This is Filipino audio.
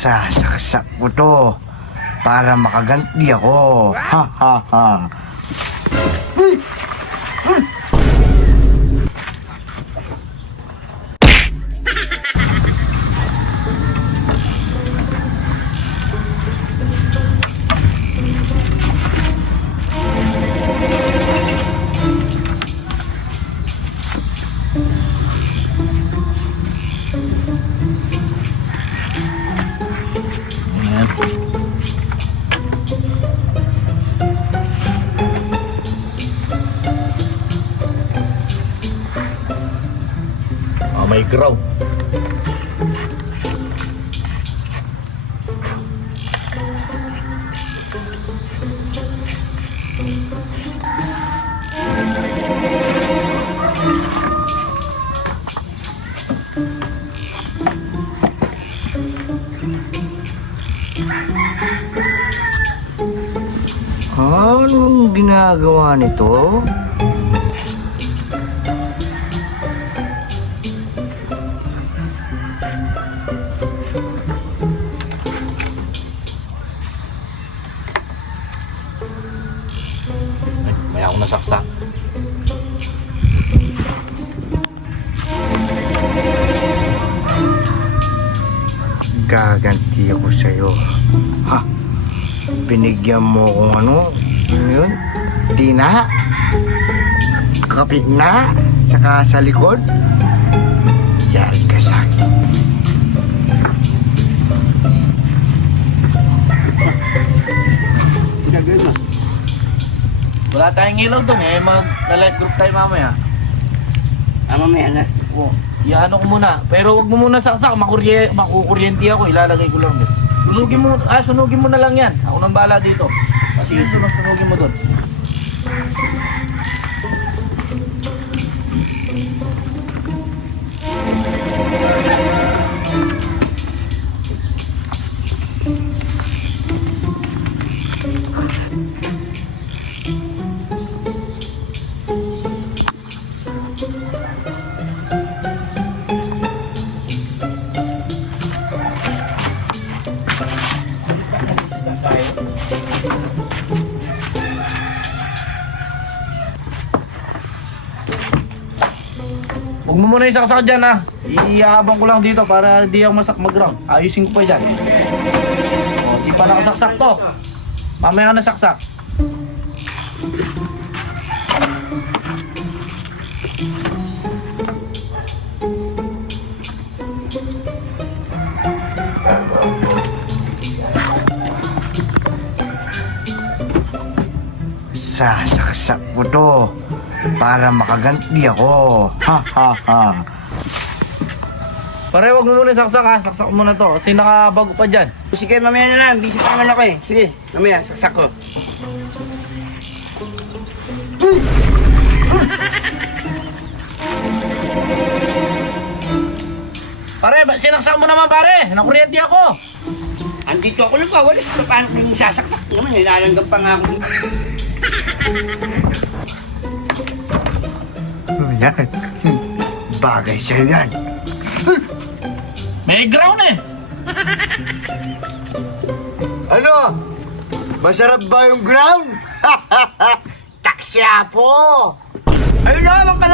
Sasaksak ko to para makaganti ako. Ha ha ha. May ground. Anong ginagawa nito? May akong nasaksak. Gaganti ako sa'yo. Ha? Binigyan mo kung ano yun? Tina? Kapit na? Saka sa likod? Yari ka sa'kin. Wala tayong ilaw doon eh. Mag-live group tayo mamaya. Mamaya na. Oo. Iano ko muna. Pero wag mo muna saksak. Makukuryente ako. Ilalagay ko lang doon. Sunugin mo na lang yan. Ako nang bala dito. Sige, sunugin mo doon. Huwag mo muna isaksak dyan ha. Iabang ko lang dito para di ako mag-ground. Ayusin ko pa dyan. O, di pa nakasaksak to. Mamaya ka nasaksak. Sasaksak ko to para makaganti ako. Ha ha ha. Pare, huwag mo muna isaksak ha. Saksak mo muna to kasi nakabago pa dyan. Sige, mamaya na lang. Busy pa naman ako eh. Sige, mamaya, saksak ko. Pare, sinaksak mo naman pare. Nakuryente ako. Andito ako lang pa. Wala ko paano ko yung sasaksak. Naman, nilalanggam pa nga ako. Yan. Bagay sa'yo yan. May ground eh. Ano? Masarap ba yung ground? Taksya po! Ano naman ka